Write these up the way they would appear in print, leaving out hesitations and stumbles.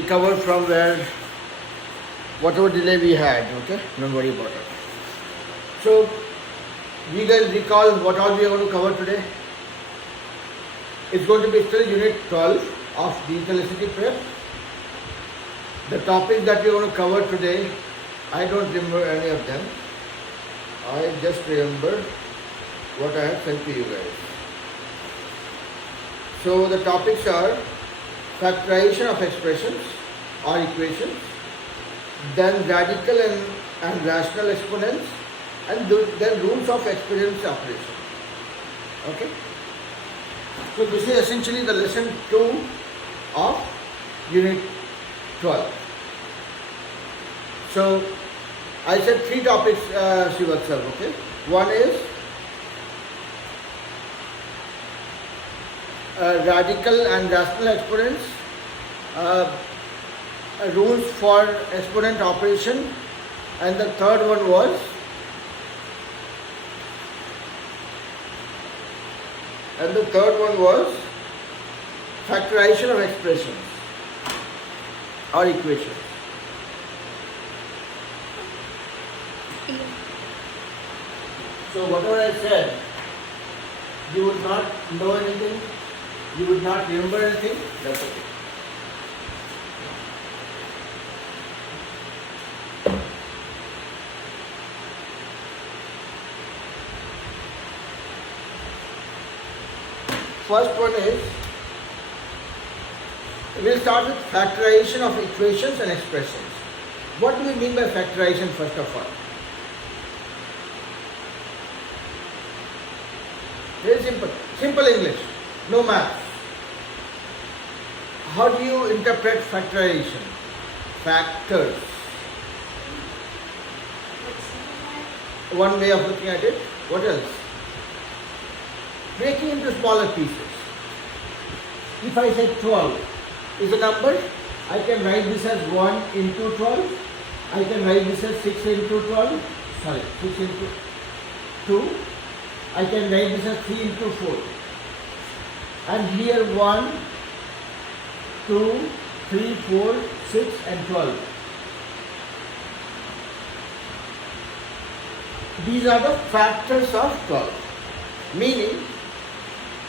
recover from whatever delay we had. Okay, don't worry about it. So, you guys recall what all we are going to cover today? It's going to be still unit 12 of digital electricity prep. The topics that we are going to cover today, I don't remember any of them. I just remember what I have sent to you guys. So the topics are factorization of expressions or equations, then radical and rational exponents, and then rules of exponents operation. Okay? So this is essentially the lesson 2 of unit 12. So I said 3 topics, Shivatsav, okay? One is radical and rational exponents, rules for exponent operation, and the third one was factorization of expressions or equations. So whatever I said, you would not know anything, you would not remember anything, that's okay. First one is, we'll start with factorization of equations and expressions. What do we mean by factorization first of all? Very simple. Simple English. No math. How do you interpret factorization? Factors. One way of looking at it. What else? Breaking into smaller pieces. If I say 12 is a number, I can write this as 1 into 12. I can write this as 6 into 12. 6 into 2. I can write this as 3 into 4. And here 1, 2, 3, 4, 6 and 12. These are the factors of 12. Meaning,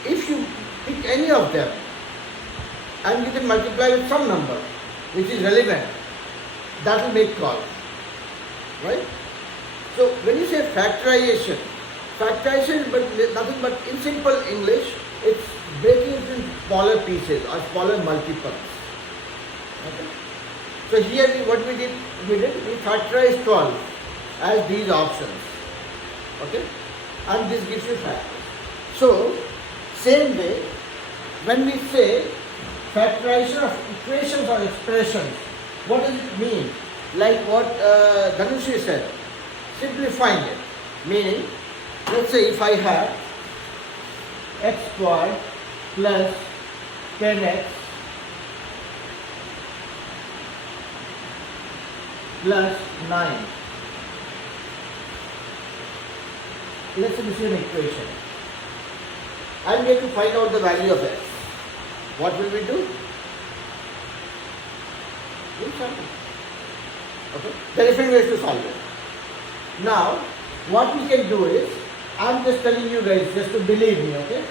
if you pick any of them and you can multiply with some number which is relevant, that will make 12. Right? So when you say factorization is nothing but in simple English, it's breaking into smaller pieces or smaller multiples. Okay? So here what we did, we factorized 12 as these options. Okay? And this gives you factors. So, same way, when we say factorization of equations or expressions, what does it mean? Like what Dhanushri said, simplifying it. Meaning, let's say if I have x squared plus 10x plus 9. Let's say this is an equation. I'm going to find out the value of x. What will we do? We'll solve it. Okay? There are different ways to solve it. Now, what we can do is, I'm just telling you guys just to believe me, okay?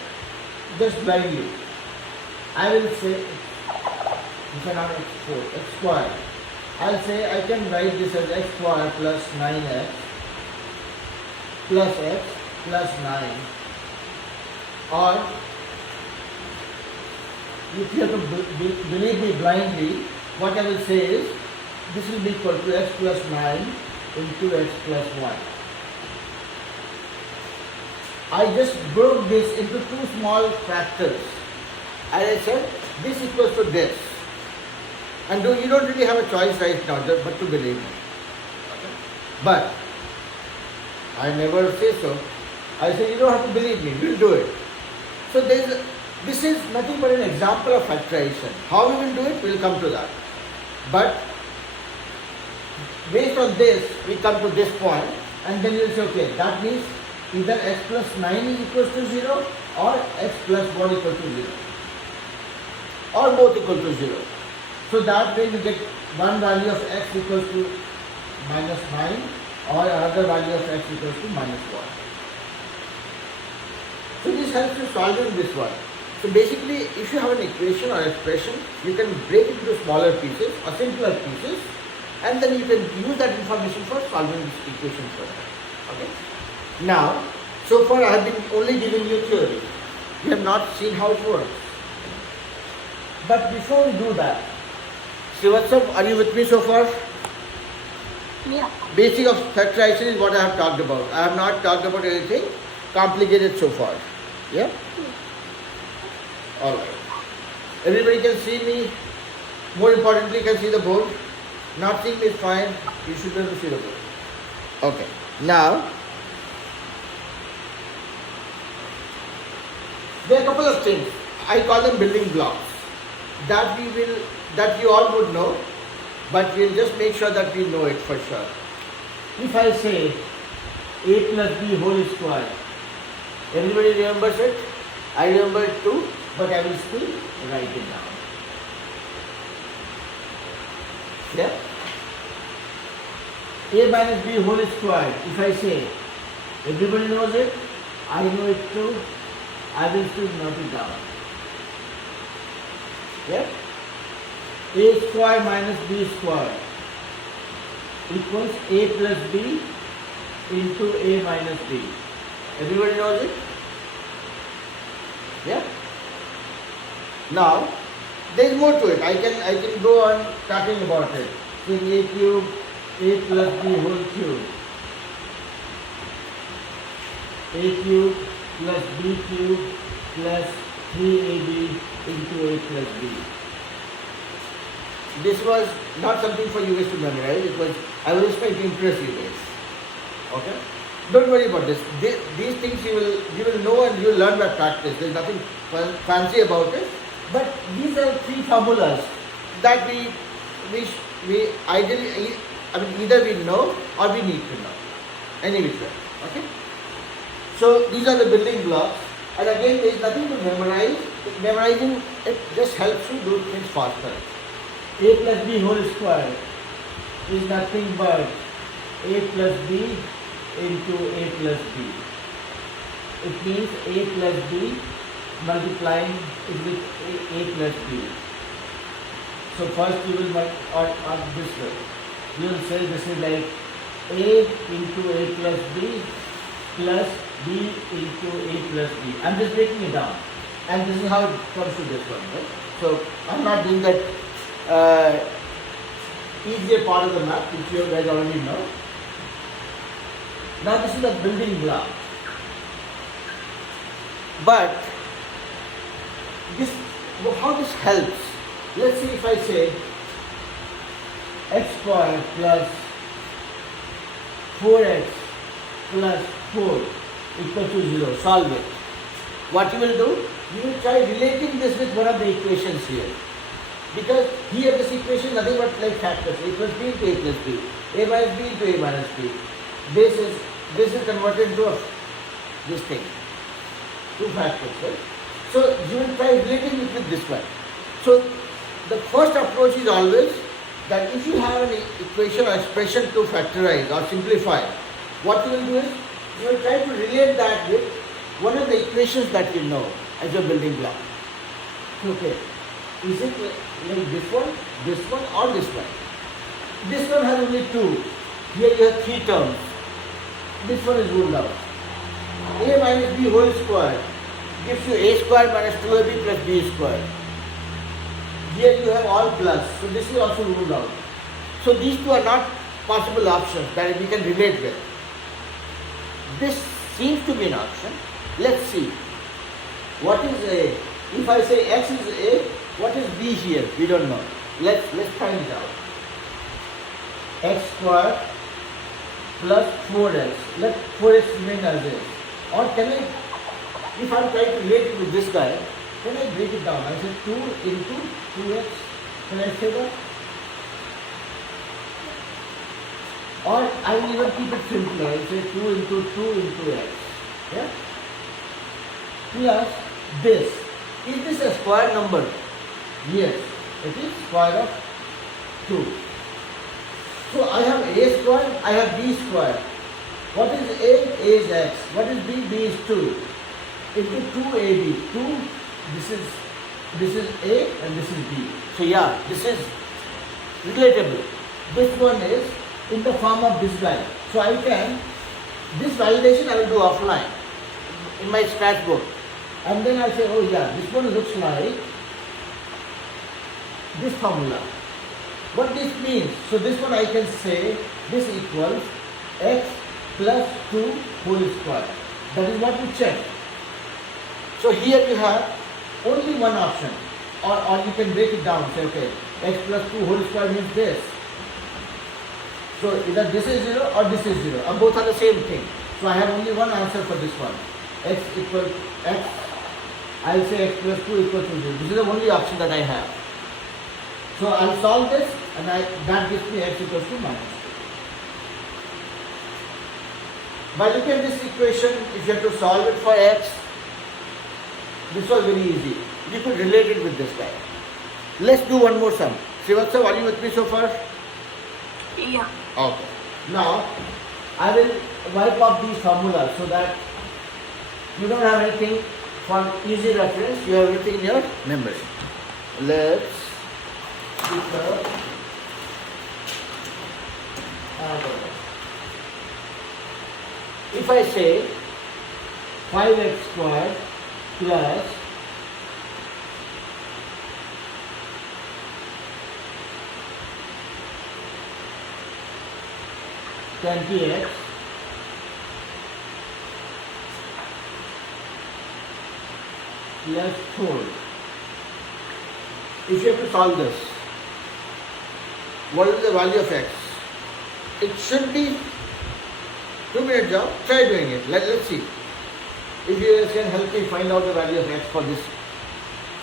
Just blindly. I will say, this is not x4, x squared. I'll say I can write this as x squared plus 9x plus x plus 9. Or, if you have to believe me blindly, what I will say is, this will be equal to x plus 9 into x plus 1. I just broke this into 2 small factors. And I said, this equals to this. And you don't really have a choice right now, but to believe me. Okay? But, I never say so. I say, you don't have to believe me, we'll do it. So this is nothing but an example of factorization. How we will do it, we'll come to that. But based on this, we come to this point, and then you'll say, okay, that means either x plus 9 is equals to 0 or x plus 1 equal to 0. Or both equal to 0. So that way you get one value of x equals to minus 9 or another value of x equals to minus 1. So this helps you solving this one. So basically, if you have an equation or expression, you can break it into smaller pieces or simpler pieces, and then you can use that information for solving this equation further. Okay. Now, so far I have been only giving you theory. We have not seen how it works. But before we do that, Srivastava, are you with me so far? Yeah. Basic of factorization is what I have talked about. I have not talked about anything complicated so far. Yeah? Alright. Everybody can see me. More importantly, can see the board. Not seeing me is fine. You should be able to see the board. Okay. Now, there are a couple of things. I call them building blocks that you all would know, but we'll just make sure that we know it for sure. If I say a plus b whole square, everybody remembers it? I remember it too, but I will still write it down. Yeah? A minus b whole square, if I say, everybody knows it, I know it too, I will still note it down. Yeah? A square minus b square equals a plus b into a minus b. Everybody knows it? Yeah? Now, there is more to it. I can go on talking about it. Saying a cube, a plus b whole cube. A cube plus b cube plus 3ab into a plus b. This was not something for you guys to memorize. It was, I was trying to impress you guys. Okay? Don't worry about this. These things you will know and you will learn by practice. There is nothing fancy about it. But these are three formulas that we ideally, either we know or we need to know. Any which way. Okay? So these are the building blocks. And again, there is nothing to memorize. Memorizing it just helps you do things faster. A plus b whole square is nothing but a plus b into a plus b. It means a plus b multiplying it with a plus b. So first you will on this way. You will say this is like a into a plus b plus b into a plus b. I am just breaking it down. And this is how it comes to this one. Right? So I am not doing that easier part of the map, which you guys already know. Now this is a building block. But this, how this helps? Let's see if I say x square plus 4x plus 4 equal to 0. Solve it. What you will do? You will try relating this with one of the equations here. Because here this equation is nothing but like factors. A plus b into a plus b. A minus b into a minus b. This is converted into this thing. Two factors, right? So you will try relating it with this one. So the first approach is always that if you have an equation or expression to factorize or simplify, what you will do is you will try to relate that with one of the equations that you know as your building block. Okay. Is it like this one, or this one? This one has only two. Here you have three terms. This one is ruled out. A minus b whole square gives you a square minus 2ab plus b square. Here you have all plus. So this is also ruled out. So these two are not possible options that we can relate with. This seems to be an option. Let's see. What is a? If I say x is a, what is b here? We don't know. Let's find it out. X square plus 4x. Let 4x remain as is. Or can I, if I'm trying to relate it with this guy, can I break it down? I say 2 into 2x. Can I say that? Or I will even keep it simpler. I say 2 into 2 into x. Yeah? Plus this. Is this a square number? Yes. It is square of 2. So I have a square, I have b square. What is a? A is x. What is b? B is 2. Into 2ab. 2, this is a and this is b. So yeah, this is relatable. This one is in the form of this guy. So I can, this validation I will do offline in my scratchbook. And then I say, oh yeah, this one looks like this formula. What this means, so this one I can say, this equals x plus 2 whole square. That is what we check. So here you have only one option. Or you can break it down, say okay, x plus 2 whole square means this. So either this is 0 or this is 0, and both are the same thing. So I have only one answer for this one. X equals x, I'll say x plus 2 equals to 0. This is the only option that I have. So I'll solve this and that gives me x equals to minus 2. By looking at this equation, if you have to solve it for x, this was very easy. You could relate it with this guy. Let's do one more sum. Srivatsa, are you with me so far? Yeah. Okay. Now, I will wipe off these formulas so that you don't have anything for easy reference. You have everything in your memory. Let's pick up. If I say 5x squared plus 20x plus 4. If you have to solve this, what is the value of x? It should be 2 minutes job. Try doing it. Let's see. If you guys can help me find out the value of x for this.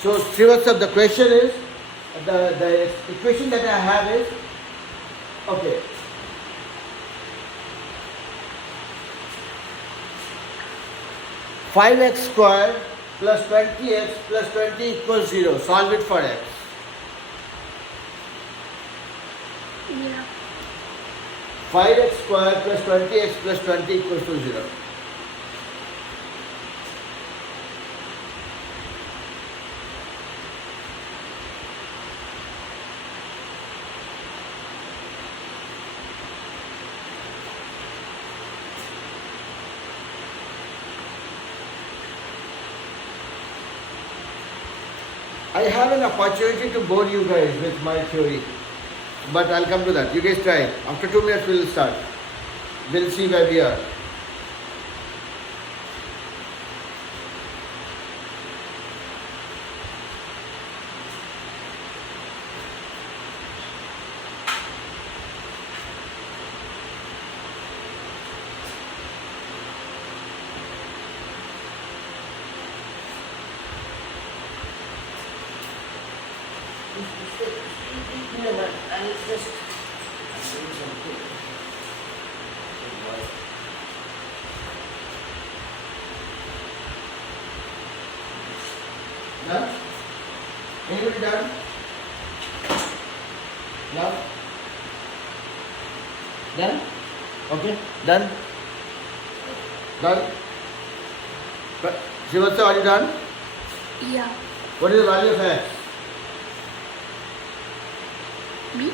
So Srivatsa, the question is, the equation that I have is, okay, five x squared plus 20x plus 20 equals 0. Solve it for x. Yeah. 5x squared plus 20x plus 20 equals to 0. I have an opportunity to bore you guys with my theory, but I'll come to that. You guys try. After 2 minutes we'll start. We'll see where we are. Done? Anybody done? No? Done? Okay? Done? Done? Srivatsa, are you done? Yeah. What is the value of x? B.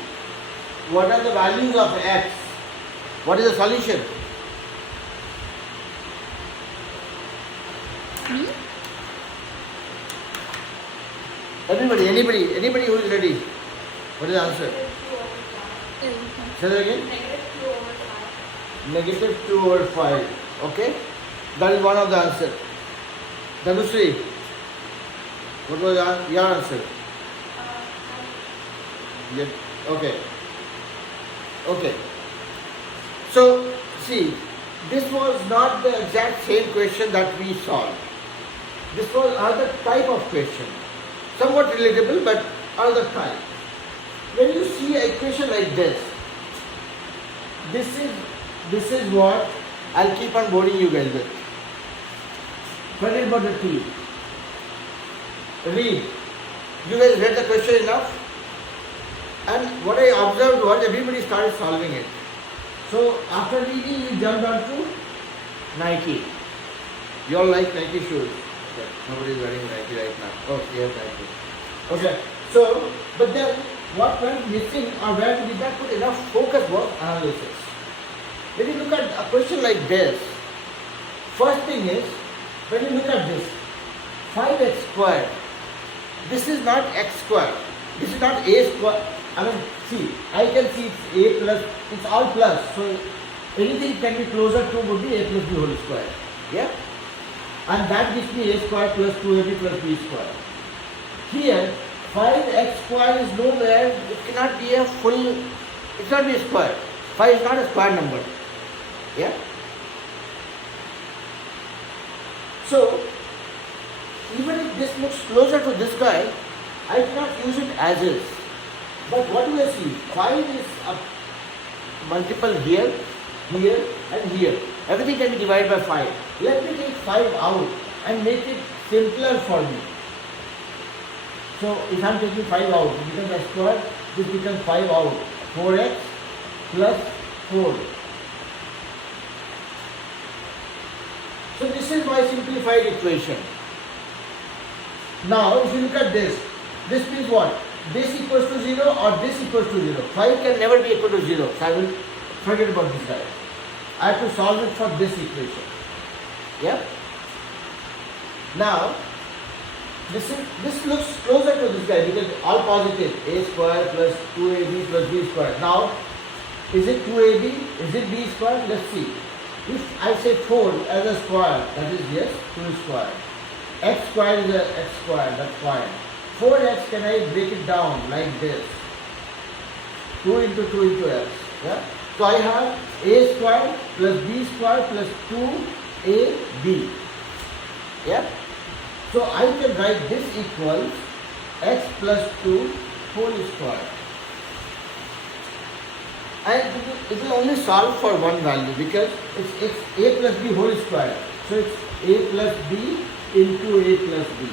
What are the values of x? What is the solution? B. Anybody who is ready. What is the answer? Say that again. Negative 2 over 5. Okay? That is one of the answer. Dhanusri, what was your answer? Yeah. Okay. Okay. So, see, this was not the exact same question that we solved. This was another type of question. Somewhat relatable, but another type. When you see an equation like this is what I'll keep on boring you guys with. Forget about the T. Read. You guys read the question enough? And what I observed was everybody started solving it. So after reading, we jumped on to Nike. You all like Nike shoes? Okay. Nobody is wearing Nike right now. Oh, yes, Nike. Okay. So, but then what went missing or where we did not put enough focus was analysis. When you look at a question like this, first thing is, when you look at this, 5x squared, this is not x squared. This is not a square. I mean, see, I can see it's a plus, it's all plus. So, anything can be closer to would be a plus b whole square. Yeah? And that gives me a square plus 2ab plus b square. Here, 5x square is nowhere, it cannot be a full, it cannot be a square. 5 is not a square number. Yeah? So, even if this looks closer to this guy, I cannot use it as is. But what do I see? 5 is a multiple here, here and here. Everything can be divided by 5. Let me take 5 out and make it simpler for me. So if I am taking 5 out, it becomes x squared, this becomes 5 out. 4x plus 4. So this is my simplified equation. Now if you look at this means what? This equals to 0 or this equals to 0. 5 can never be equal to 0. So I will forget about this guy. I have to solve it for this equation. Yeah? Now, this looks closer to this guy because all positive. A square plus 2ab plus b square. Now, is it 2ab? Is it b square? Let's see. If I say 4 as a square, that is yes, 2 square. X square is a x square, that's fine. 4x, can I break it down like this? 2 into 2 into x. Yeah? So I have a square plus b square plus 2ab. Yeah? So I can write this equals x plus 2 whole square. And it will only solve for one value because it's a plus b whole square. So it's a plus b into a plus b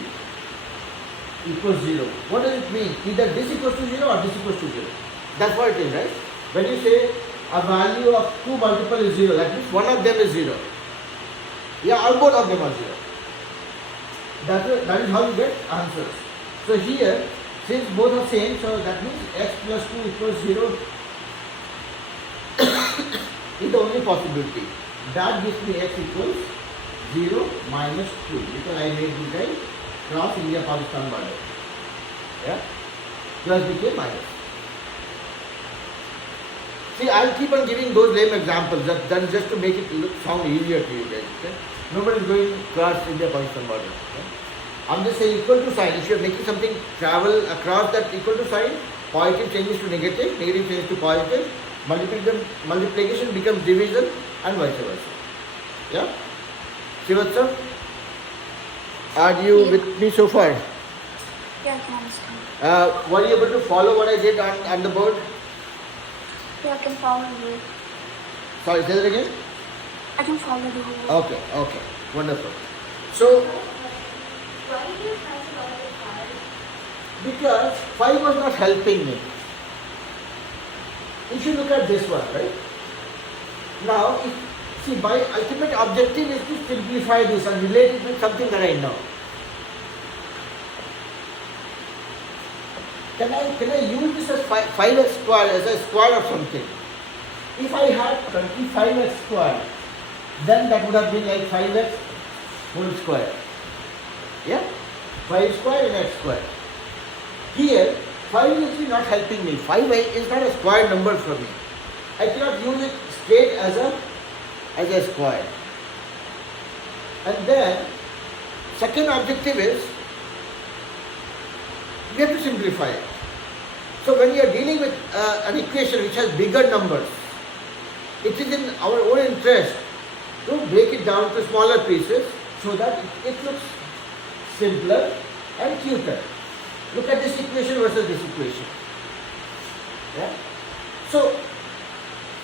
equals 0. What does it mean? Either this equals to 0 or this equals to 0. That's what it is, right? When you say a value of 2 multiple is 0, that means one of them is 0. Yeah, or both of them are 0. That is how you get answers. So here, since both are same, so that means x plus 2 equals 0 is the only possibility. That gives me x equals 0 minus 2 because I made this guy cross India-Pakistan border. Yeah? Plus became minus. See, I'll keep on giving those lame examples. That is just to make it sound easier to you guys. Okay? Nobody is going across India-Pakistan border. Okay? I'm just saying equal to sign. If you are making something travel across that equal to sign, positive changes to negative, negative changes to positive, multiplication becomes division and vice versa. Yeah? Shivatsa, are you with me so far? Yeah, I can understand. Were you able to follow what I did on the board? Yeah, I can follow you. Sorry, say that again? I can follow the whole. Okay, wonderful. So, Why did you try to follow the 5? because 5 was not helping me. If you look at this one, right? Now, see, my ultimate objective is to simplify this and relate it with something that I know. Can I use this as 5x square as a square of something? If I had 25x square, then that would have been like 5x whole square. Yeah? 5 square and x square. Here, 5 is not helping me. 5 is not a square number for me. I cannot use it straight as a square. And then, second objective is, we have to simplify it. So when you are dealing with an equation which has bigger numbers, it is in our own interest to break it down to smaller pieces so that it looks simpler and cuter. Look at this equation versus this equation. Yeah? So,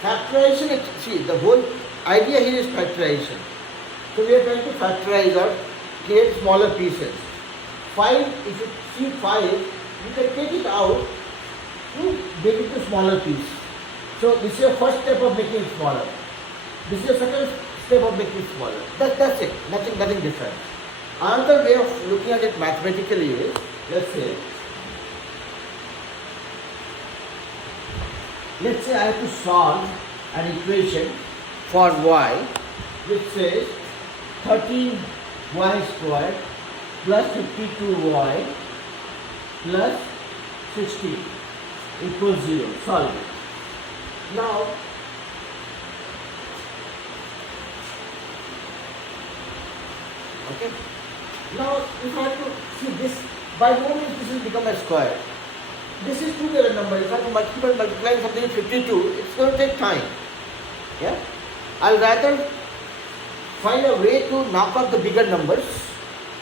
factorization, see, the whole idea here is factorization. So we are trying to factorize or create smaller pieces. 5, if you see 5, you can take it out to make it to smaller piece. So this is your first step of making it smaller. This is your second step of making it smaller. That's it. Nothing different. Another way of looking at it mathematically is, let's say I have to solve an equation for y which says 13y squared plus 52y plus 60 equals 0. Solve it. Now, okay. Now, if I have to see this, by no means this will become a square. This is two-digit number. If I have to multiply something with 52, it's going to take time. Yeah? I'll rather find a way to knock out the bigger numbers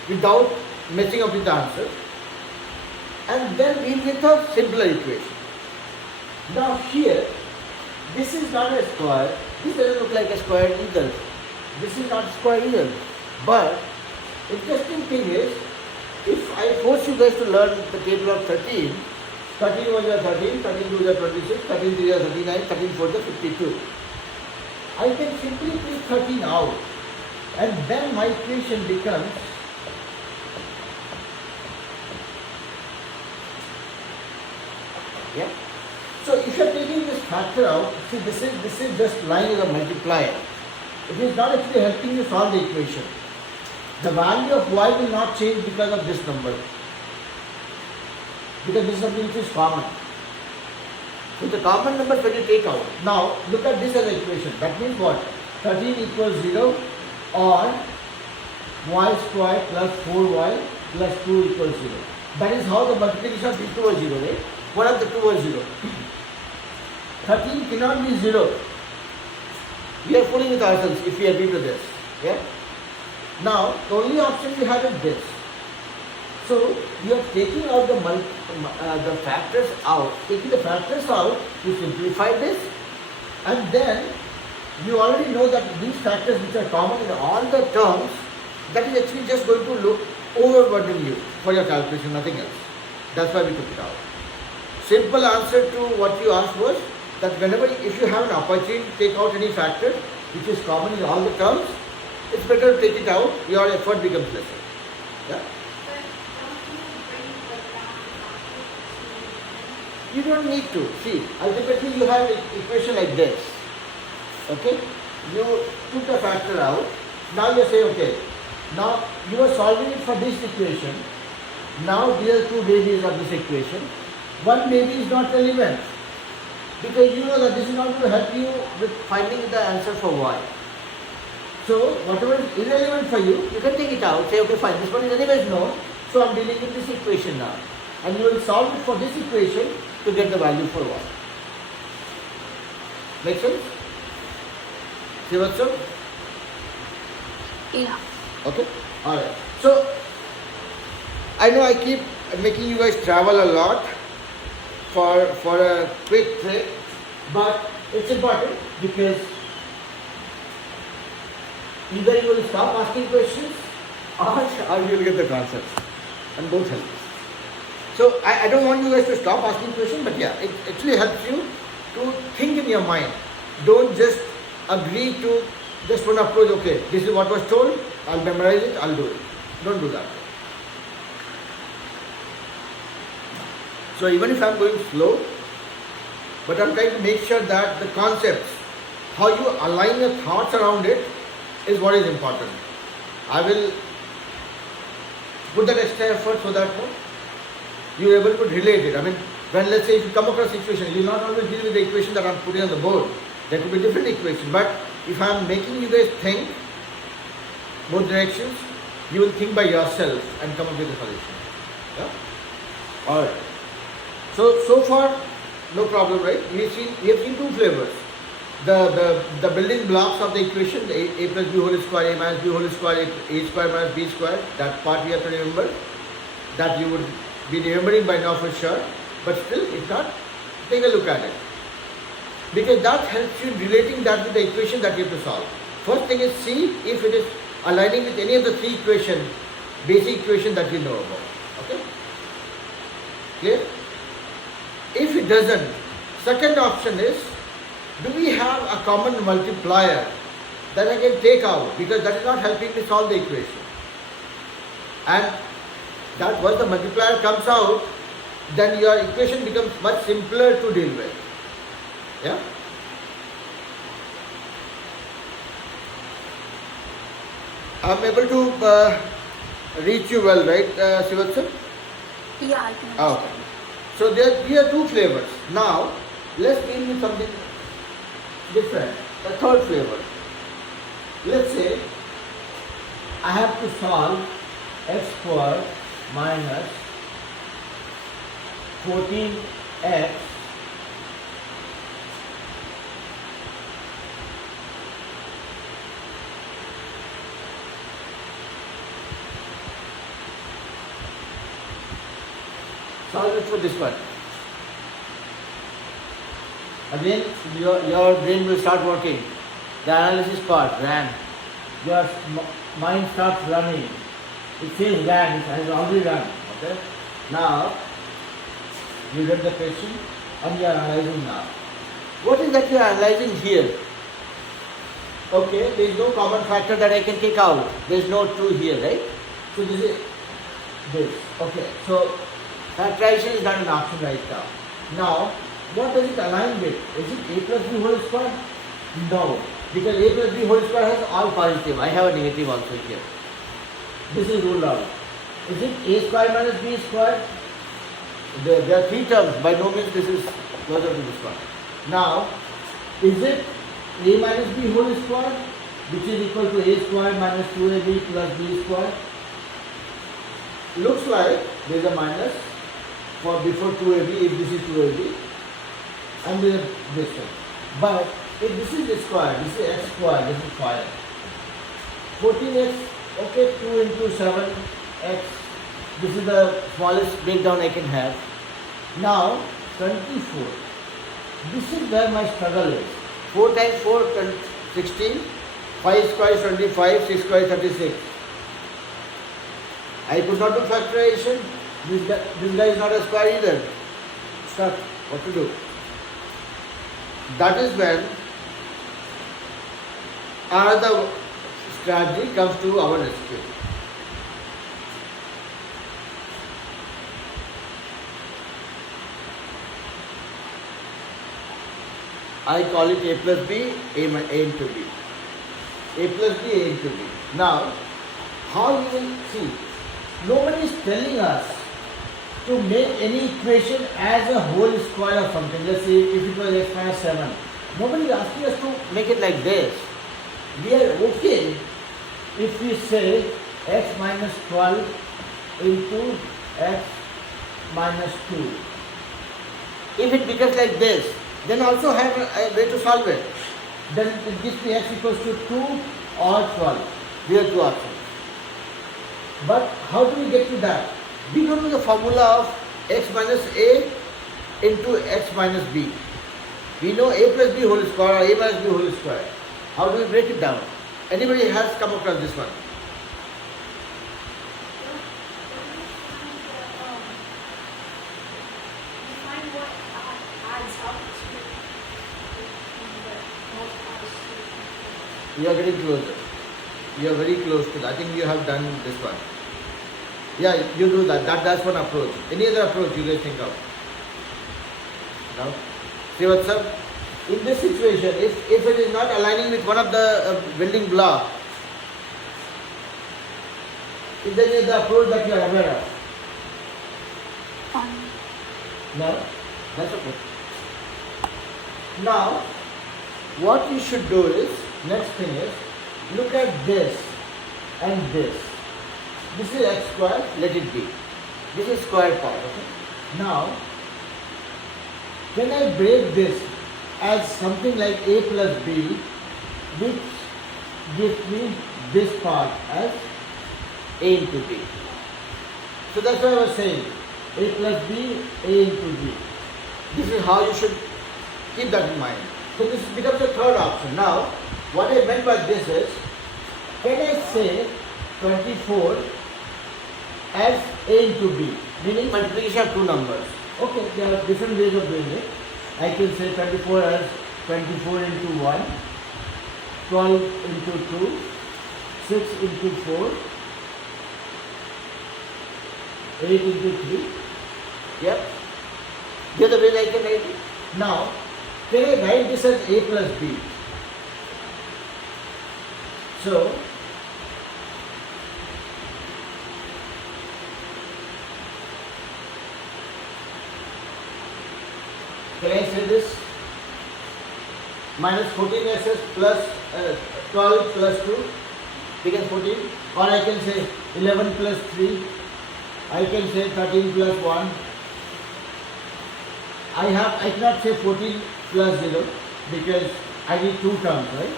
without messing up with the answer, and then deal with a simpler equation. Now here, this is not a square. This doesn't look like a square either. This is not square either. But interesting thing is, if I force you guys to learn the table of 13, 13 1 is 13, 13 2 is 26, 13 3 is 39, 13 4 is 52. I can simply take 13 out, and then my equation becomes yeah. So if you are taking this factor out, see this is just lying as a multiplier. It is not actually helping you solve the equation. The value of y will not change because of this number, because this is something which is common. So the common numbers when you take out. Now look at this as an equation. That means what? 13 equals 0 or y squared plus 4y plus 2 equals 0. That is how the multiplication of these two was 0, right? One of the two was 0. 13 cannot be 0. We are fooling with ourselves if we agree to this. Yeah? Now, the only option we have is this. So, you are taking out the factors out. Taking the factors out, you simplify this, and then you already know that these factors which are common in all the terms, that is actually just going to look overburden you for your calculation, nothing else. That's why we took it out. Simple answer to what you asked was that whenever, if you have an opportunity to take out any factor which is common in all the terms, it's better to take it out, your effort becomes lesser. Yeah? You don't need to. See, ultimately you have an equation like this. Okay? You took the factor out. Now you say, okay, now you are solving it for this equation. Now there are two babies of this equation. One baby is not relevant, because you know that this is not going to help you with finding the answer for y. So whatever is irrelevant for you, you can take it out. Say, okay, fine, this one is anyways known, so I'm dealing with this equation now. And you will solve it for this equation to get the value for y. Make sense? See what's up? Yeah. Okay? Alright. So, I know I keep making you guys travel a lot for a quick trip, but it's important because either you will stop asking questions or you will get the concepts, and both help. So I don't want you guys to stop asking questions, but yeah, it actually helps you to think in your mind. Don't just agree to just one approach, okay, this is what was told, I'll memorize it, I'll do it. Don't do that. So even if I'm going slow, but I'm trying to make sure that the concepts, how you align your thoughts around it, is what is important. I will put that extra effort so that you're able to relate it. I mean, when let's say if you come across a situation, you not always deal with the equation that I'm putting on the board. There could be different equation. But if I'm making you guys think both directions, you will think by yourself and come up with a solution. Yeah? Alright. So far, no problem, right? We have seen two flavors. The building blocks of the equation, the a plus b whole square, a minus b whole square, a square minus b square, that part we have to remember. That you would be remembering by now for sure. But still, if not, take a look at it. Because that helps you relating that with the equation that you have to solve. First thing is see if it is aligning with any of the three equations, basic equation that you know about. Okay? Clear? If it doesn't, Second option is, do we have a common multiplier that I can take out, because that is not helping me solve the equation. And that once the multiplier comes out, then your equation becomes much simpler to deal with. Yeah? I'm able to reach you well, right, Sivatsa? Yeah, I can Okay. understand. So here are two flavors. Now, let's deal with something different. The third flavor. Let's say I have to solve x squared minus 14x solve it for this one. Again, your brain will start working. The analysis part ran. Your mind starts running. It says ran, it has already run. Okay? Now, you read the question and you are analyzing now. What is that you are analyzing here? Okay, there is no common factor that I can take out. There is no 2 here, right? So this is this. Okay, so factorization is not an option right now. Now, what does it align with? Is it a plus b whole square? No, because a plus b whole square has all positive. I have a negative also here. This is ruled out. Is it a square minus b square? There are 3 terms. By no means this is closer to this one. Now, is it a minus b whole square, which is equal to a square minus 2ab plus b square? Looks like there is a minus for before 2ab if this is 2ab, and there is this one. But if this is the square, this is x square, this is 5. 14x, okay, 2 into 7x, this is the smallest breakdown I can have. Now, 24. This is where my struggle is. 4 times 4, 16, 5 square is 25, 6 square is 36. I could not do factorization. This guy is not a square either. Stuck. What to do? That is when another strategy comes to our rescue. I call it a plus b, a into b. A plus b, a into b. Now, how you will see? Nobody is telling us to make any equation as a whole square or something. Let's say if it was x minus 7. Nobody is asking us to make it like this. We are okay if we say x minus 12 into x minus 2. If it becomes like this, then also have a way to solve it. Then it gives me x equals to 2 or 12. We have 2 options. But how do we get to that? We don't know the formula of x minus a into x minus b. We know a plus b whole square or a minus b whole square. How do we break it down? Anybody has come across this one? You are getting closer. You are very close to that. I think you have done this one. Yeah, you do that. That's one approach. Any other approach you guys think of? No? See what's up? In this situation, if it is not aligning with one of the building blocks, if there is the approach that you are aware of. Fine. No? That's okay. Now, what you should do is, next thing is, look at this and this. This is x square, let it be. This is square part, okay? Now, can I break this as something like a plus b, which gives me this part as a into b. So that's what I was saying. A plus b, a into b. This is how you should keep that in mind. So this becomes the third option. Now, what I meant by this is, can I say 24 as a into b, meaning multiplication of two numbers. Okay, there are different ways of doing it. I can say 24 as 24 into 1, 12 into 2, 6 into 4, 8 into 3. Yep. The other way I can write it. Now, can I write this as A plus B? So, can I say this? Minus 14s plus 12 plus 2 becomes 14, or I can say 11 plus 3, I can say 13 plus 1. I cannot say 14 plus 0 because I need two terms, right?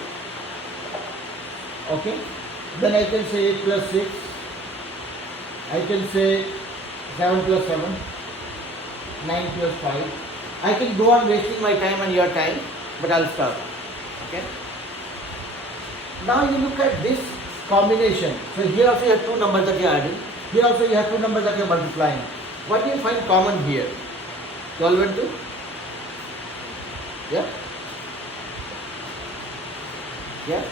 Okay. Then I can say 8 plus 6. I can say 7 plus 7. 9 plus 5. I can go on wasting my time and your time, but I'll stop. Okay. Now you look at this combination. So here also you have two numbers that you are adding. Here also you have two numbers that you are multiplying. What do you find common here? 12 and 2? Yeah? Yeah?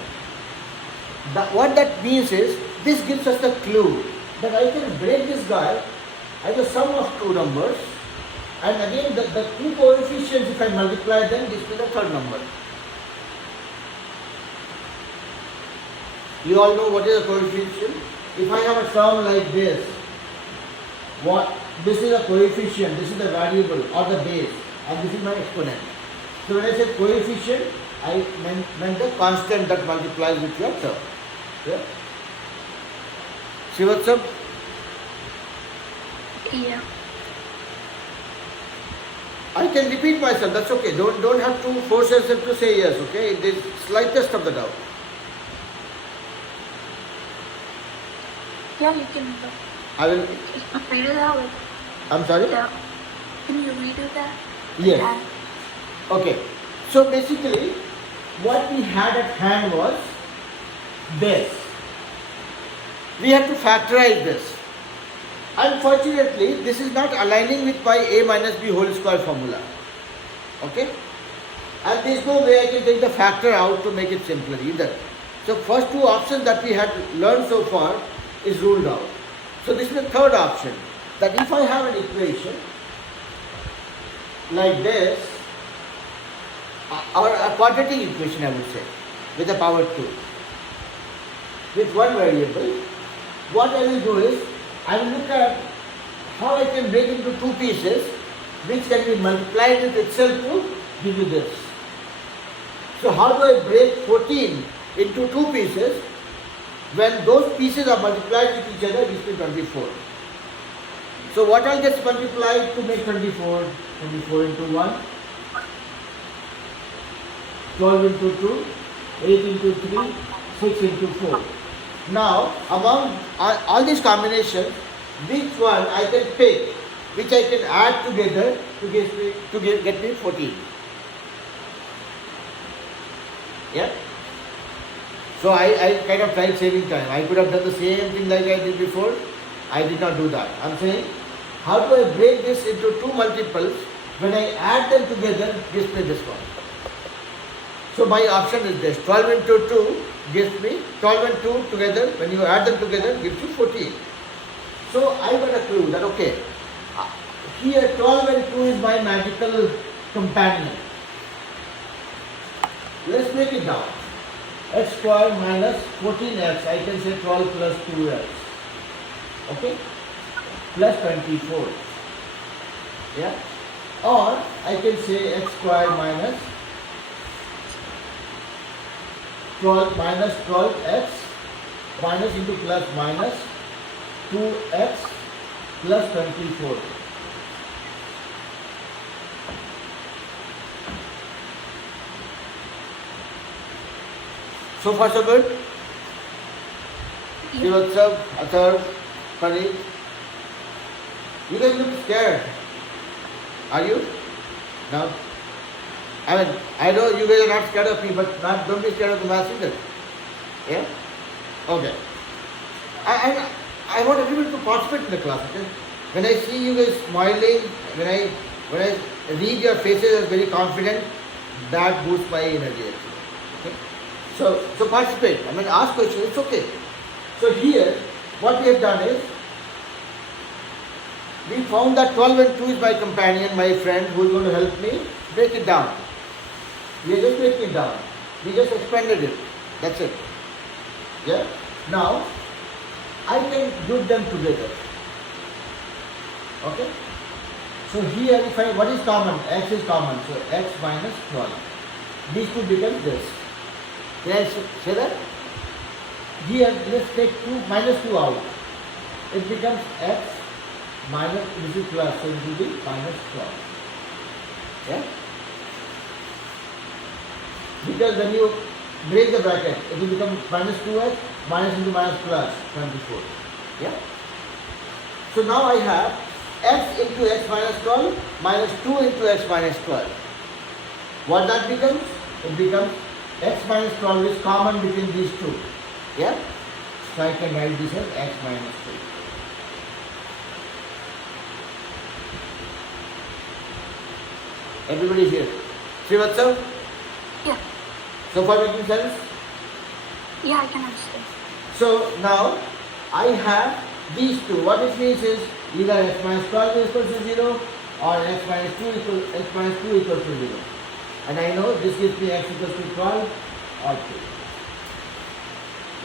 What that means is, this gives us the clue that I can break this guy as a sum of two numbers, and again the two coefficients, if I multiply them, gives me the third number. You all know what is a coefficient? If I have a term like this, this is a coefficient, this is the variable or the base, and this is my exponent. So when I say coefficient, I meant the constant that multiplies with your term. Yeah? See what's up? Yeah. I can repeat myself, that's okay. Don't have to force yourself to say yes, okay? It is slightest of the doubt. Yeah, you can I will. redo that with. I'm sorry? Yeah. Can you redo that? Yes. Yeah. Okay. So basically, what we had at hand was this. We have to factorize this. Unfortunately, this is not aligning with my a minus b whole square formula. Okay? And there is no way I can take the factor out to make it simpler either. So first two options that we had learned so far is ruled out. So this is the third option, that if I have an equation like this, or a quadratic equation I would say, with the power 2, with one variable, what I will do is, I will look at how I can break into two pieces, which can be multiplied with itself to give you this. So how do I break 14 into two pieces? When those pieces are multiplied with each other, it gives me 24. So what all gets multiplied to make 24? 24 into 1, 12 into 2, 8 into 3, 6 into 4. Now, among all these combinations, which one I can pick, which I can add together to get me 14. Yeah? So I kind of tried saving time. I could have done the same thing like I did before. I did not do that. I'm saying, how do I break this into two multiples? When I add them together, gives me this one. So my option is this. 12 into 2 gives me 12 and 2 together. When you add them together, gives you 14. So I got a clue that okay, here 12 and 2 is my magical companion. Let's break it down. X square minus 14x, I can say 12 plus 2x. Okay? Plus 24. Yeah? Or I can say x square minus 12 minus 12x minus into plus minus 2x plus 24. So far so good? See what's up? Athar, Farid? You guys look scared. Are you? No? I mean, I know you guys are not scared of me, but don't be scared of the math either. Yeah? Okay. I want everyone to participate in the class, okay? When I see you guys smiling, when I read your faces as very confident, that boosts my energy actually. Okay? So participate. I mean, ask questions. It's okay. So here, what we have done is, we found that 12 and 2 is my companion, my friend, who is going to help me break it down. We are just breaking it down. We just expanded it. That's it. Yeah? Now, I can group them together. Okay? So here, if I, what is common? X is common. So x minus 12. These two become this. Can I say that? Here, let's take 2 minus 2 out. It becomes x minus, this is plus, so it will be minus 12. Yeah? Because when you break the bracket, it will become minus 2x, minus into minus plus 24. Yeah? So now I have x into x minus 12 minus 2 into x minus 12. What that becomes? It becomes x minus 12 is common between these two. Yeah? So I can write this as x minus 2. Everybody here? Srivatsa? Yeah. So far making sense? Yeah, I can understand. So now I have these two. What it means is either x minus 12 is equal to 0 or x minus 2 equals to 0. And I know this gives me x equals to 12 or 2.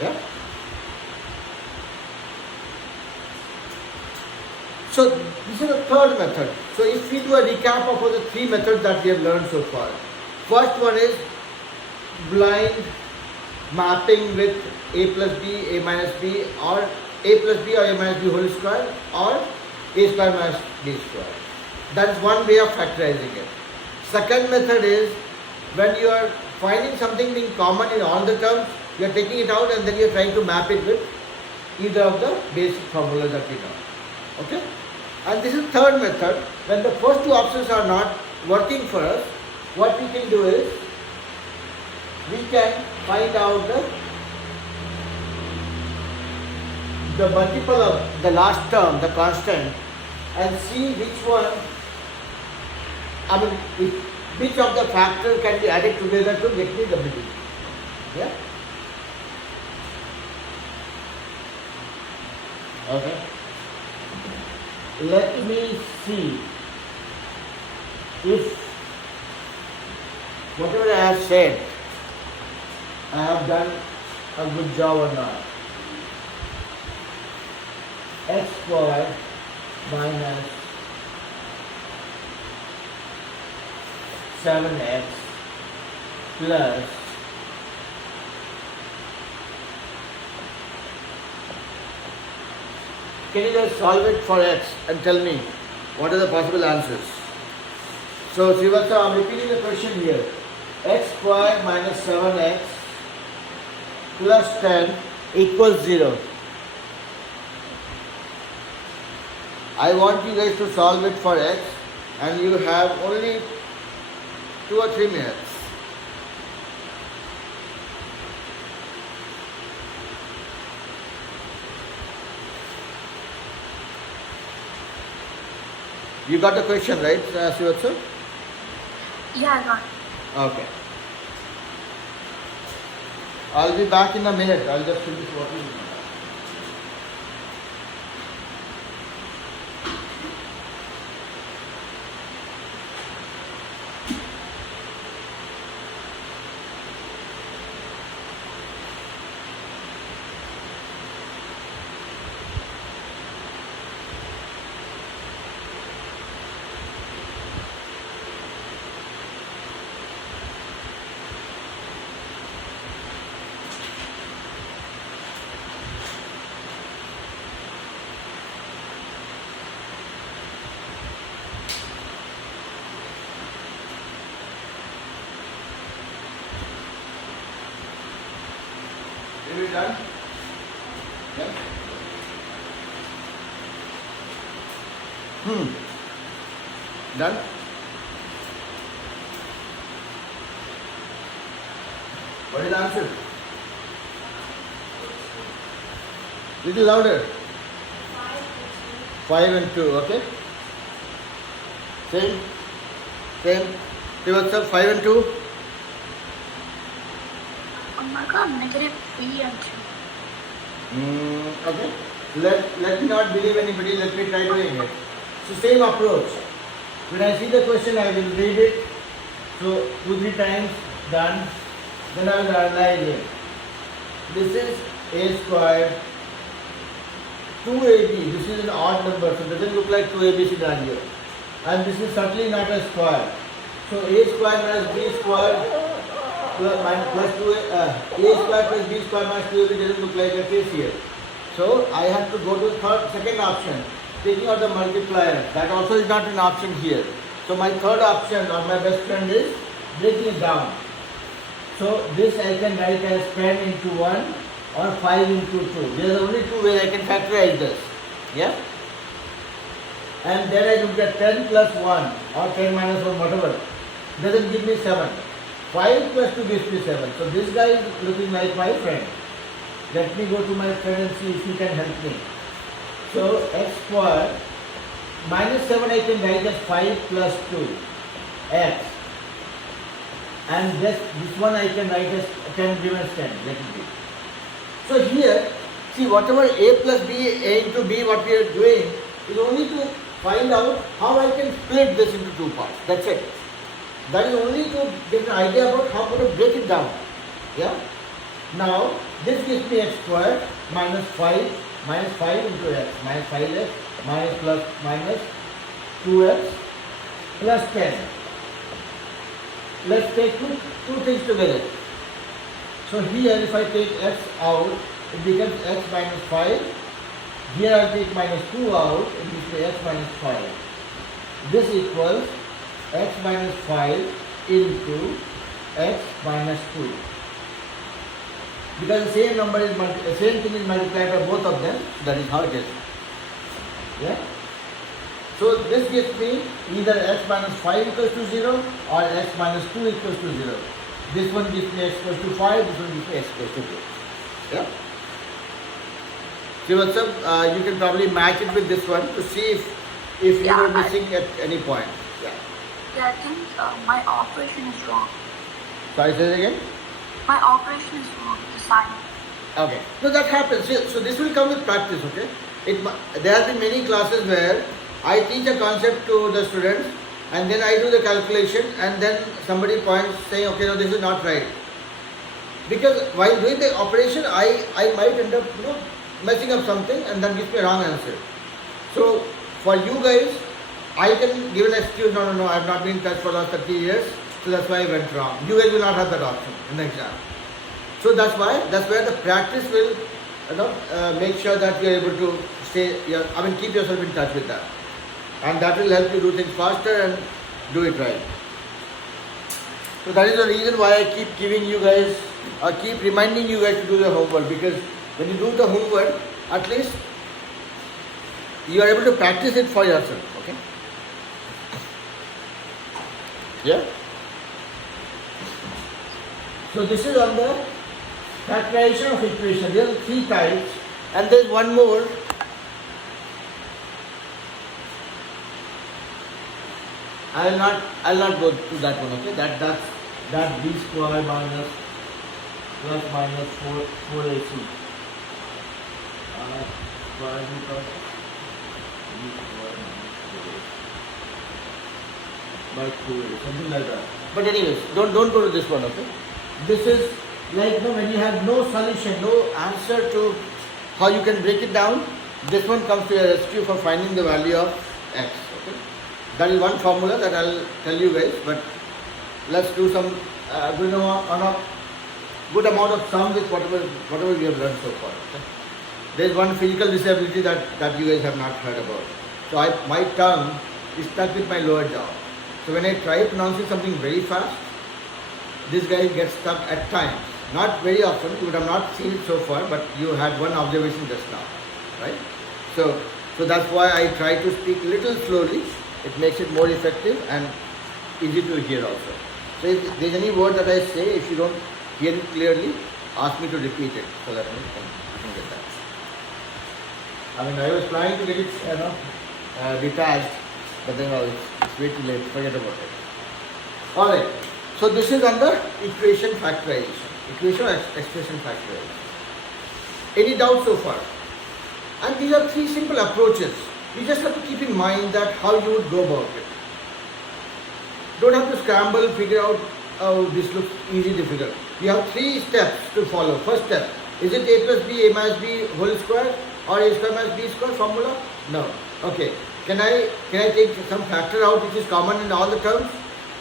Yeah? So this is the third method. So if we do a recap of all the three methods that we have learned so far. First one is blind mapping with a plus b, a minus b, or a plus b or a minus b whole square, or a square minus b square. That is one way of factorizing it. Second method is when you are finding something being common in all the terms, you are taking it out and then you are trying to map it with either of the basic formulas that we know. Okay? And this is third method. When the first two options are not working for us, what we can do is we can find out the multiple of the last term, the constant, and see which one, which of the factors can be added together to get me the middle. Yeah? Okay. Let me see if whatever I have said, I have done a good job or not. X squared minus 7x plus can you guys solve it for x and tell me what are the possible answers? So Srivatsa, I'm repeating the question here. X squared minus 7x plus 10 equals 0. I want you guys to solve it for x and you have only 2 or 3 minutes. You got the question right, Srivatsa? Yeah, I got it. Okay. I'll be back in a minute. I'll just finish working. Are you done? Yeah? Done? What is the answer? Little louder. 5 and 2, okay? Same? Same. See what's up? 5 and 2. Oh my god, negative 3 and 2. Okay. Let me not believe anybody. Let me try doing it. So same approach. When I see the question, I will read it. So 2-3 times done. Then I will analyze it. This is a square. 2ab. This is an odd number, so it doesn't look like 2ab scenario. And this is certainly not a square. So a square minus b square plus 2a square plus b square minus 2ab doesn't look like a case here. So I have to go to second option, taking out the multiplier. That also is not an option here. So my third option or my best friend is breaking it down. So this I can write as 10 into 1 or 5 into 2. There are only two ways I can factorize this. Yeah? And then I look at 10 plus 1 or 10 minus 1, whatever. Doesn't give me 7. 5 plus 2 gives me 7. So this guy is looking like my friend. Let me go to my friend and see if he can help me. So x square minus 7 I can write as 5 plus 2 x. And this one I can write as 10 given 10. Let it be. So here, see whatever a plus b, a into b, what we are doing is only to find out how I can split this into two parts. That's it. That is only to get an idea about how to break it down. Yeah. Now this gives me x squared minus 5 into x minus 5x minus plus minus 2x plus 10. Let's take two things together. So here if I take x out, it becomes x minus 5. Here I'll take minus 2 out, it becomes x minus 5. This equals x minus 5 into x minus 2. Because the same number is the same thing is multiplied by both of them, that is how it is. Yeah? So this gives me either x minus 5 equals to 0 or x minus 2 equals to 0. This one gives me x equals to 5, this one gives me x equals to 2. Yeah? See what's up? You can probably match it with this one to see if you were missing at any point. Yeah. Yeah, I think my operation is wrong. Sorry, say it again? My operation is wrong, the sign. Okay. No, that happens. So this will come with practice, okay? There have been many classes where I teach a concept to the students and then I do the calculation and then somebody points saying, okay, no, this is not right. Because while doing the operation, I might end up, messing up something and then gives me a wrong answer. So for you guys, I can give an excuse, no, I have not been in touch for the last 30 years, so that's why I went wrong. You guys will not have that option in the exam. So that's where the practice will make sure that you are able to keep yourself in touch with that. And that will help you do things faster and do it right. So that is the reason why I keep giving you guys, or keep reminding you guys to do the homework, because when you do the homework, at least you are able to practice it for yourself. Okay? Yeah? So this is on the factorization of equation. There are 3 types, and there is one more. I'll not go to that one. Okay? That b square minus plus minus 4ac. By 2a, something like that. But anyways, don't go to this one. Okay? This is like when you have no solution, no answer to how you can break it down. This one comes to your rescue for finding the value of x. Okay? That is one formula that I'll tell you guys. But let's do some good amount of sum with whatever we have learned so far. Okay? There is one physical disability that you guys have not heard about. So my tongue is stuck with my lower jaw. So when I try pronouncing something very fast, this guy gets stuck at times. Not very often, you would have not seen it so far, but you had one observation just now, right? So that's why I try to speak little slowly. It makes it more effective and easy to hear also. So if there's any word that I say, if you don't hear it clearly, ask me to repeat it so that you can get that. I was trying to get it detached, but then it's way too late. Forget about it. Alright, so this is under equation factorization. Equation or expression factorization. Any doubt so far? And these are three simple approaches. You just have to keep in mind that how you would go about it. Don't have to scramble, figure out how this looks easy, difficult. You have three steps to follow. First step, is it a plus b, a minus b whole square or a square minus b square formula? No. Okay. Can I take some factor out which is common in all the terms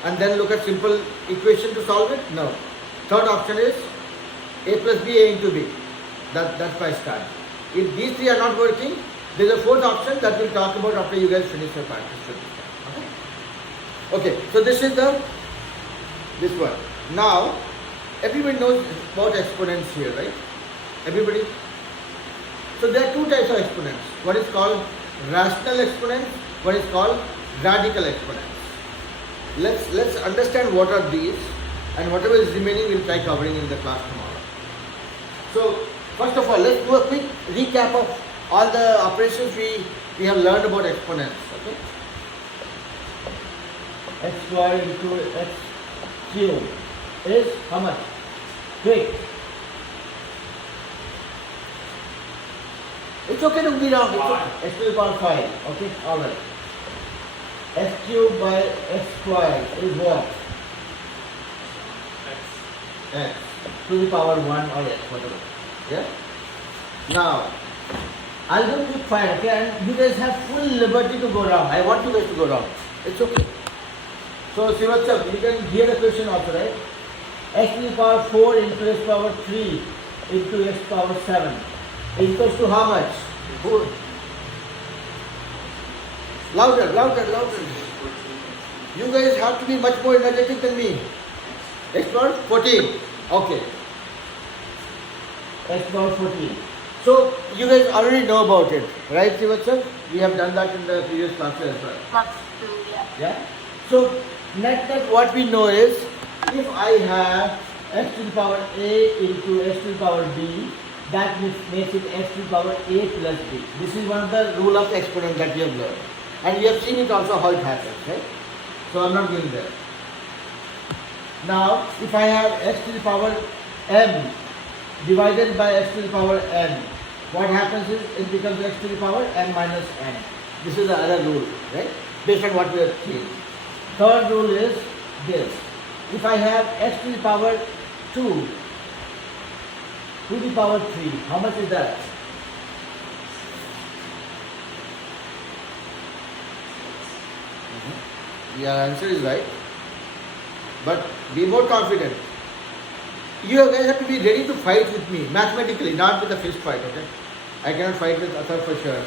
and then look at simple equation to solve it? No. Third option is a plus b, a into b. That's my start. If these three are not working, there is a fourth option that we'll talk about after you guys finish your practice. Okay, so this is this one. Now, everybody knows about exponents here, right? Everybody? So there are two types of exponents. One is called rational exponents, one is called radical exponents. Let's understand what are these, and whatever is remaining we'll try covering in the class tomorrow. So, first of all, let's do a quick recap of all the operations we have learned about exponents. Okay? X squared into x cubed is how much? Quick. It's okay to be wrong. It's okay. X to the power 5. Okay? Alright. X cubed by x squared is what? X. To the power 1 or x, whatever. Yeah? Now, I'll do quick fire, okay? And you guys have full liberty to go wrong. I want you guys to go wrong. It's okay. So, Srivastava, you can hear the question also, right? X to the power 4 into x power 3 into x power 7 equals to how much? 4. Louder, louder, louder. You guys have to be much more energetic than me. X power 14. Okay. X power 14. So, you guys already know about it, right, Srivastava? We have done that in the previous classes as well. That's true, yeah. Yeah? So, net what we know is, if I have x to the power a into x to the power b, that makes it x to the power a plus b. This is one of the rule of exponent that we have learned. And we have seen it also how it happens, right? So, I am not going there. Now, if I have x to the power m divided by x to the power n, what happens is it becomes x to the power m minus n. This is the other rule, right? Based on what we have seen. Third rule is this. If I have x to the power 2 to the power 3, how much is that? Your answer is right. But be more confident. You guys have to be ready to fight with me, mathematically, not with a fist fight, okay? I cannot fight with Athar for sure.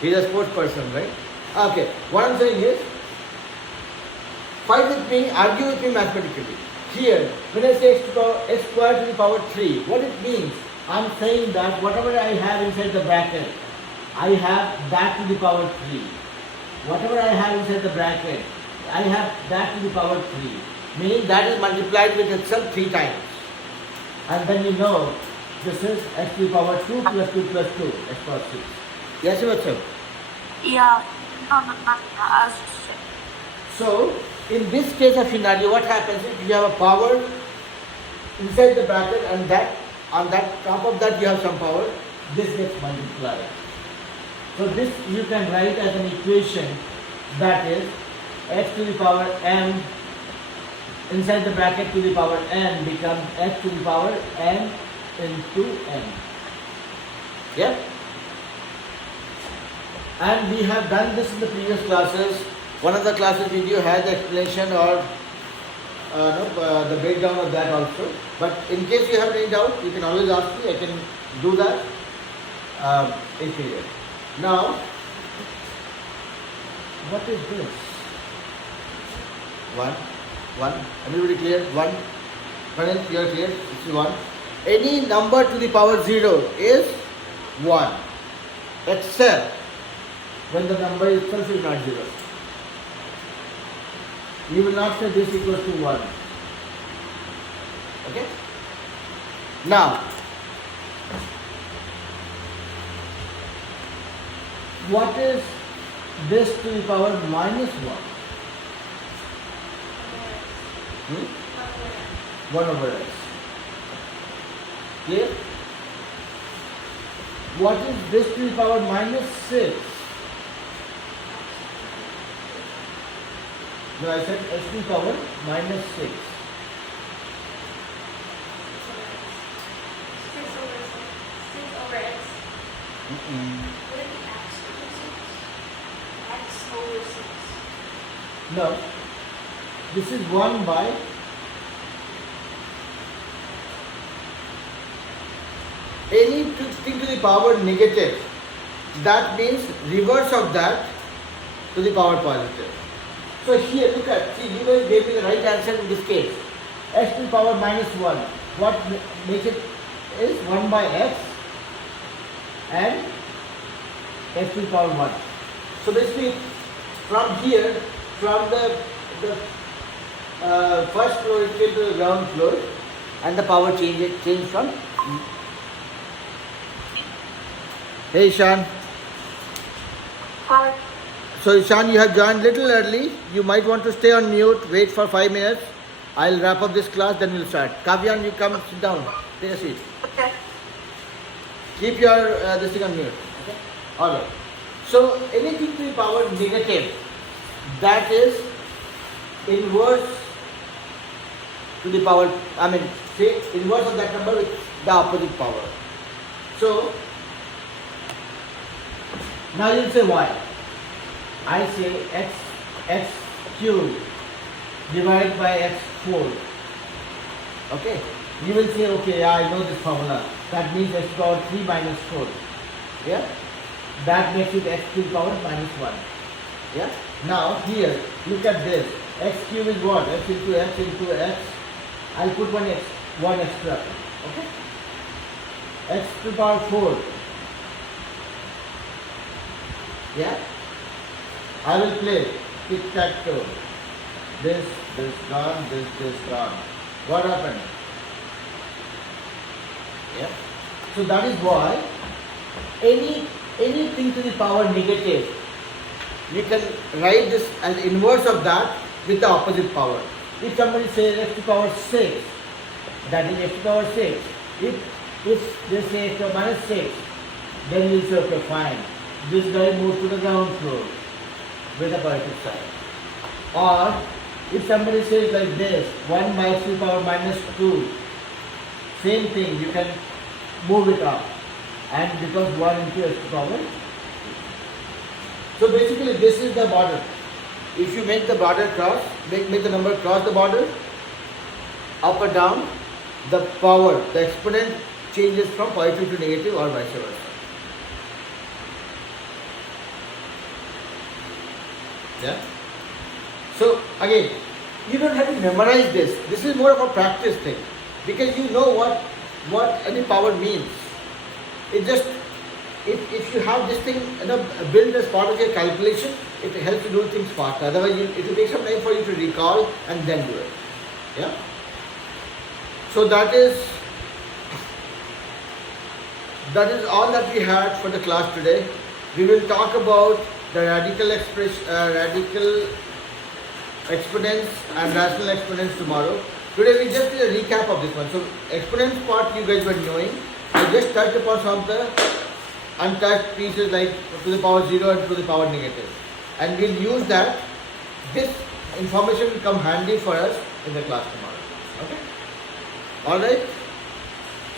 He's a sports person, right? Okay, what I'm saying is, fight with me, argue with me mathematically. Here, when I say x squared to the power 3, what it means? I'm saying that whatever I have inside the bracket, I have that to the power 3. Whatever I have inside the bracket, I have that to the power 3. Meaning that is multiplied with itself 3 times. And then you know, this is x to the power 2 plus 2 plus 2, x power 6. Yes, Srivastava? Yeah. No. So, in this case of scenario, what happens is you have a power inside the bracket and that on that top of that you have some power, this gets multiplied. So this you can write as an equation, that is x to the power m inside the bracket to the power n becomes x to the power n into n. Yeah? And we have done this in the previous classes. One of the classes video has the explanation or the breakdown of that also. But in case you have any doubt, you can always ask me. I can do that if needed. Now, what is this? 1. Everybody clear? 1. Pranay, you are clear? This is 1. Any number to the power 0 is 1, except when the number itself is not 0. You will not say this equals to 1. Okay? Now, what is this to the power minus 1? 1 over x. Clear? What is this to the power minus 6? No, I said x to the power minus 6. 6 over x. Would it be x over 6? X over 6. No. This is 1 by anything to the power negative. That means reverse of that to the power positive. So here, look at, see, you guys gave me the right answer in this case. X to the power minus 1. What makes it is 1 by x and x to the power 1. So basically, from here, from the first floor it came to the ground floor, and the power changed from. Hey Ishan. Hi. So Ishan, you have joined little early. You might want to stay on mute, wait for 5 minutes. I'll wrap up this class, then we'll start. Kavyan, you come sit down. Take a seat. Okay. Keep your this thing on mute. Okay? Alright. So anything to the power negative, that is inverse to the power, say inverse of that number with the opposite power. So now you'll say why? I say x cubed divided by x4. Okay? You will say, okay, I know this formula. That means x to the power 3 minus 4. Yeah? That makes it x to the power minus 1. Yeah? Now here, look at this. X cubed is what? X into x into x. I'll put one extra. Okay? X to the power 4. Yeah? I will play tic-tac-toe. This gone, this gone. What happened? Yeah? So that is why anything to the power negative, you can write this as inverse of that with the opposite power. If somebody says x to the power 6, that is x to the power 6. If they say x to the power minus 6, then you say, okay, fine. This guy moves to the ground floor with the positive side. Or if somebody says like this, 1 by x to the power minus 2, same thing, you can move it up, and becomes 1 into x to the power. So basically this is the border. If you make the border cross, make the number cross the border, up or down, the power, the exponent changes from positive to negative or vice versa. Yeah. So again, you don't have to memorize this. This is more of a practice thing, because you know what any power means. It just if you have this thing built as part of your calculation, it helps you do things faster. Otherwise, it will take some time for you to recall and then do it. Yeah. So that is all that we had for the class today. We will talk about the radical exponents and rational exponents tomorrow. Today we just did a recap of this one. So exponents part you guys were knowing. I just touched upon some of the untouched pieces like to the power 0 and to the power negative. And we'll use that. This information will come handy for us in the class tomorrow. Okay? Alright?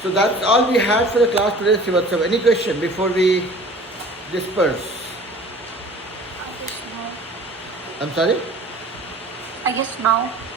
So that's all we had for the class today, Srivatsava. Any question before we disperse? I guess no. I'm sorry? I guess no.